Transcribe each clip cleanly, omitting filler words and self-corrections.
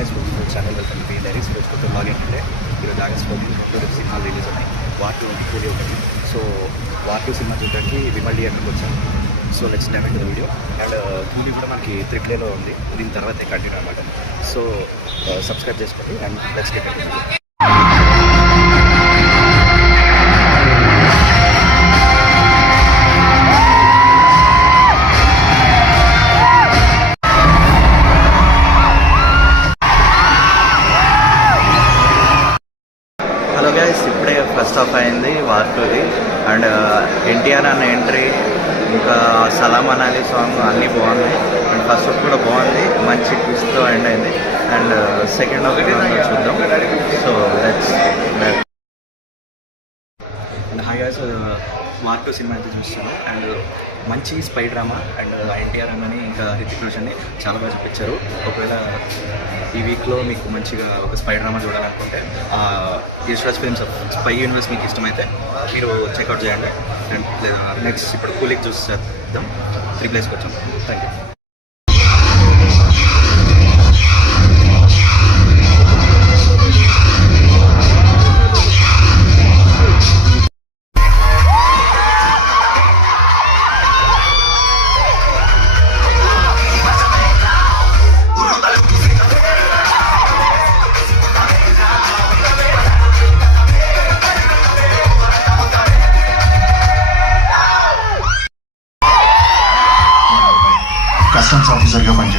Guys channel welcome to diaries. రోజుకొక blog ఏంటంటే ఈరోజు ఆగస్ట్ 14 సినిమాలు రిలీజ్ ఉన్నాయి. వార్ 2 కూలీ ఒకటి. సో వార్ 2 సినిమా చూడడానికి విమల్ థియేటర్కి వచ్చాం. So let's dive into the video. And Coolie కూడా మనకి AAA లో ఉంది. దీని తర్వాత కంటిన్యూ అనమాట. సో సబ్స్క్రైబ్ చేసుకోండి and let's get into the video. Hello guys, ఇప్పుడే ఫస్ట్ హాఫ్ అయింది వార్ 2ది. అండ్ ఎన్టీఆర్ అన్న ఎంట్రీ, ఇంకా సలాం అనాలి సాంగ్ అన్నీ బాగున్నాయి. అండ్ ఫస్ట్ హాఫ్ కూడా బాగుంది, మంచి ట్విస్ట్తో ఎండ్ అయింది. అండ్ సెకండ్ హాఫ్ చూద్దాం. So let's. And hi guys, war 2 cinema అయితే చూస్తాను. అండ్ మంచి స్పై డ్రామా. అండ్ ఎన్టీఆర్ అన్నని ఇంకా హృతిక్ రోషన్ని చాలా బాగా చూపించారు. ఒకవేళ ఈ వీక్లో మీకు మంచిగా ఒక స్పై డ్రామా చూడాలనుకుంటే యశ్రాజ్ ఫిల్మ్స్ స్పై యూనివర్స్ మీకు ఇష్టమైతే మీరు చెక్అవుట్ చేయండి. అండ్ నెక్స్ట్ ఇప్పుడు కూలీకి చూసేద్దాం. 3 ప్లేస్కి వచ్చాం. Thank you. కస్టమ్స్ ఆఫీసర్గా పనిచేస్తాను.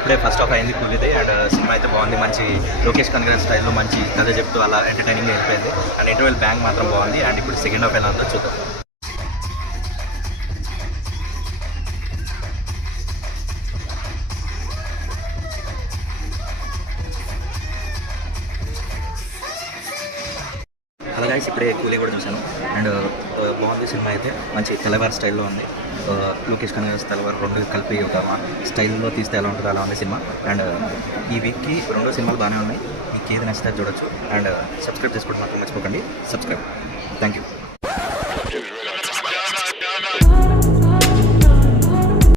ఇప్పుడే ఫస్ట్ హాఫ్ అయింది కూలీది. అండ్ సినిమా అయితే బాగుంది. మంచి లోకేష్ కనగరాజ్ స్టైల్లో మంచి కథ చెప్తూ అలా ఎంటర్టైనింగ్గా వెళ్ళిపోయింది. అండ్ ఇంటర్వెల్ బ్యాంక్ మాత్రం బాగుంది. అండ్ ఇప్పుడు సెకండ్ హాఫ్ ఎలా ఉందో చూద్దాం. అలా గైస్, ఇప్పుడే కూలీ కూడా చూశాను. అండ్ బాగుంది సినిమా అయితే. మంచి తెల్లవారు స్టైల్లో ఉంది. లోకేష్ కనగరాజ్ తెల్లవారు రెండు కలిపి ఒక స్టైల్లో తీస్తే ఎలా ఉంటుందో అలా ఉంది సినిమా. అండ్ ఈ వీక్కి 2 సినిమాలు బాగానే ఉన్నాయి. మీకు ఏది నచ్చితే చూడొచ్చు. అండ్ సబ్స్క్రైబ్ చేసుకోవడం మాత్రం మర్చిపోకండి. సబ్స్క్రైబ్. Thank you.